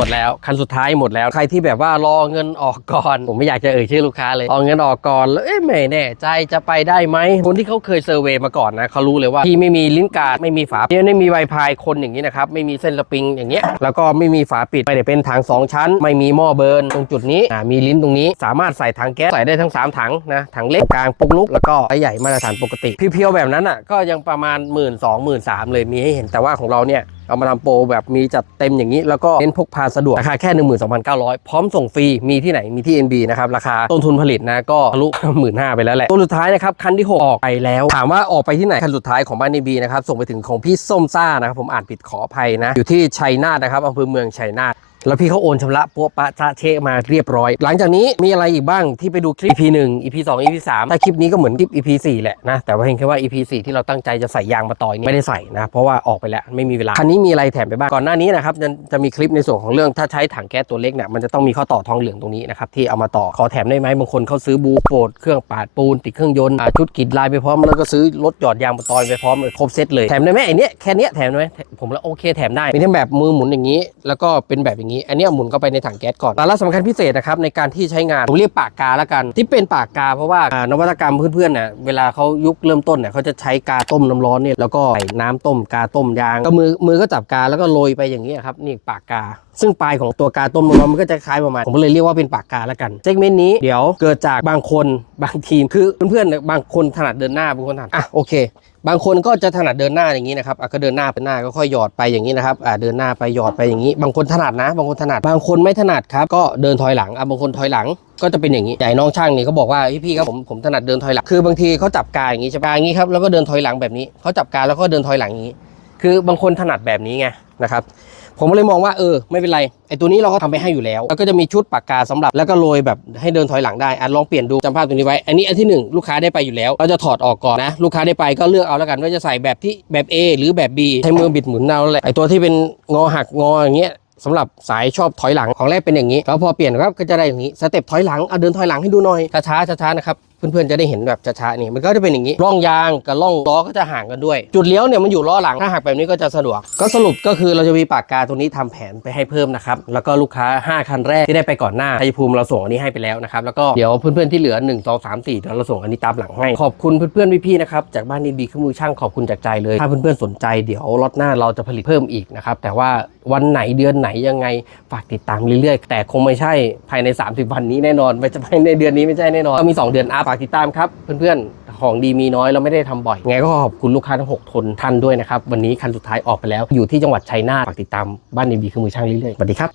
มดแล้วคันสุดท้ายหมดแล้วใครที่แบบว่ารอเงินออกก่อน ผมไม่อยากจะเอ่ยชื่อลูกค้าเลยรอเงินออกก่อนแล้วเอ๊ะไม่แน่ใจจะไปได้ไหมคนที่เขาเคยเซอร์เวย์มาก่อนนะเขารู้เลยว่าที่ไม่มีลิ้นกาดไม่มีฝาที่ไม่มีไวพายคนอย่างนี้นะครับไม่มีเส้นสปริงอย่างเงี้ยแล้วก็ไม่มีฝาปิดไม่ได้เป็นถังสองชั้น ไม่มีหม้อเบิร์นตรงจุดนี้มีลิ้นตรงนี้สามารถใส่ถังแก๊สใส่ได้ทั้งสามถังนะถังเล็กกลางปุกลุกแล้วก็ใหญ่มาตรฐานปกติเพียวๆแบบนั้นอะก็ยังประมาณ 1 2 0 0 0 0 3เลยมีให้เห็นแต่ว่าของเราเนี่ย เอามาทำโปรแบบมีจัดเต็มอย่างนี้ แล้วก็เน้นพกพาสะดวก ราคาแค่ 12,900 พร้อมส่งฟรี มีที่ไหนมีที่ NB นะครับ ราคาต้นทุนผลิตนะก็ทะลุหมื่นห้าไปแล้วแหละ ตัวสุดท้ายนะครับ คันที่ 6 ออกไปแล้ว ถามว่าออกไปที่ไหน คันสุดท้ายของบ้าน NB นะครับ ส่งไปถึงของพี่ส้มซ่านะครับผมอ่านผิดขออภัยนะ อยู่ที่ชัยนาทนะครับอำเภอเมืองชัยนาท แล้วพี่เขาโอนชำระปัวปะจ้าเชมาเรียบร้อย หลังจากนี้มีอะไรอีกบ้างที่ไปดูคลิป EP 1 EP 2 EP 3ถ้าคลิปนี้ก็เหมือนคลิป EP 4 แหละนะ แต่ว่าเพียงแค่ว่า EP 4 ที่เราตั้งใจจะใส่ยางมาต่อยนี่ไม่ได้ใส่นะ เพราะว่าออกไปแล้วไม่มีเวลา คันนี้มีอะไรแถมไปบ้าง ก่อนหน้านี้นะครับจะจะมีคลิปในส่วนของเรื่องถ้าใช้ถังแก๊สตัวเล็กเนี่ยมันจะต้องมีข้อต่อทองเหลืองตรงนี้นะครับที่เอามาต่อขอแถมได้ไหมบางคนเขาซื้อบูโปดเครื่องปาดปูนติดเครื่องยนต์ชุดกรีดลายไปพร้อมแล้วก็ซื้อรถหยอดยางมาต่อยไปพร้อมครบเซตเลยแถมได้ไหมไอเนี้ยแค่เนี้ยแถมได้ไหมผมแล้วโอเคแถมได้มีทั้งแบบมือหมุนอย่างนี้ แล้วก็เป็นแบบอย่างนี้ อันนี้หมุนเข้าไปในถังแก๊สก่อนสาระสำคัญพิเศษนะครับในการที่ใช้งานผมเรียกปากกาแล้วกัน ที่เป็นปากกาเพราะว่านวัตกรรมเพื่อนๆเนี่ยเวลาเขายุคเริ่มต้นเนี่ยเขาจะใช้กาต้มน้ำร้อนเนี่ยแล้วก็ใส่น้ำต้มกาต้มยางก็มือมือก็จับกาแล้วก็โรยไปอย่างนี้ครับนี่ปากกา ซึ่งปลายของตัวกาต้มน้ำร้อนมันก็จะคล้ายประมาณผมเลยเรียกว่าเป็นปากกาแล้วกันเซกเมนต์นี้เดี๋ยวเกิดจากบางคนบางทีมคือเพื่อนๆบางคนถนัดเดินหน้าบางคนถนัดอะโอเค บางคนก็จะถนัดเดินหน้าอย่างนี้นะครับก็เดินหน้าไปหน้าก็ค่อยหยอดไปอย่างนี้นะครับเดินหน้าไปหยอดไปอย่างนี้ บางคนถนัดนะ บางคนถนัด บางคนไม่ถนัดครับ ก็เดินถอยหลังบางคนถอยหลังก็จะเป็นอย่างนี้ใหญ่น้องช่างนี่เขาบอกว่าพี่พี่ครับผมผมถนัดเดินถอยหลังคือบางทีเขาจับกาอย่างนี้ใช่ปะกาอย่างนี้ครับแล้วก็เดินถอยหลังแบบนี้เขาจับกาแล้วก็เดินถอยหลังอย่างนี้ คือบางคนถนัดแบบนี้ไงนะครับผมก็เลยมองว่าเออไม่เป็นไรไอตัวนี้เราก็ทำไปให้อยู่แล้ว แล้วก็จะมีชุดปากกาสำหรับแล้วก็โรยแบบให้เดินถอยหลังได้อะลองเปลี่ยนดูจำภาพตัวนี้ไว้ อันนี้อันที่หนึ่งลูกค้าได้ไปอยู่แล้ว เราจะถอดออกก่อนนะลูกค้าได้ไปก็เลือกเอาแล้วกันว่าจะใส่แบบที่แบบ A หรือแบบ B ใช้มือบิดหมุนเอาแหละไอตัวที่เป็นงอหักงออย่างเงี้ยสำหรับสายชอบถอยหลังของแรกเป็นอย่างนี้แล้วพอเปลี่ยนครับก็จะได้อย่างนี้สเต็ปถอยหลังเอาเดินถอยหลังให้ดูหน่อยช้าๆช้าๆนะครับ เพื่อนๆจะได้เห็นแบบช้าๆนี่มันก็จะเป็นอย่างนี้ร่องยางกับร่องล้อก็จะห่างกันด้วย จุดเลี้ยวเนี่ยมันอยู่ล้อหลังถ้าหักแบบนี้ก็จะสะดวก ก็สรุปก็คือเราจะมีปากกาตัวนี้ทำแผนไปให้เพิ่มนะครับแล้วก็ลูกค้า 5 คันแรกที่ได้ไปก่อนหน้าชัยภูมิเราส่งอันนี้ให้ไปแล้วนะครับแล้วก็เดี๋ยวเพื่อนๆที่เหลือ1 2 3 4เดี๋ยวเราส่งอันนี้ตามหลังให้ขอบคุณเพื่อนๆพี่ๆนะครับจากบ้านดีบีเครื่องมือช่างขอบคุณจากใจเลยถ้าเพื่อนๆสนใจเดี๋ยวล็อตหน้าเราจะผลิตเพิ่มอีกนะครับแต่ว่าวันไหนเดือนไหนยังไงฝากติดตามเรื่อยๆ แต่คงไม่ใช่ภายใน 30 วันนี้แน่นอนไม่จะภายในเดือนนี้ไม่ใช่แน่นอนก็มี 2 เดือนอาฝากติดตามครับ เพื่อนๆ ของดีมีน้อยเราไม่ได้ทำบ่อย ไงก็ขอบคุณลูกค้าทั้ง 6 ทนท่านด้วยนะครับ วันนี้คันสุดท้ายออกไปแล้ว อยู่ที่จังหวัดชัยนาทฝากติดตามบ้านดีบีเครื่องมือช่างเรื่อยๆสวัสดีครับ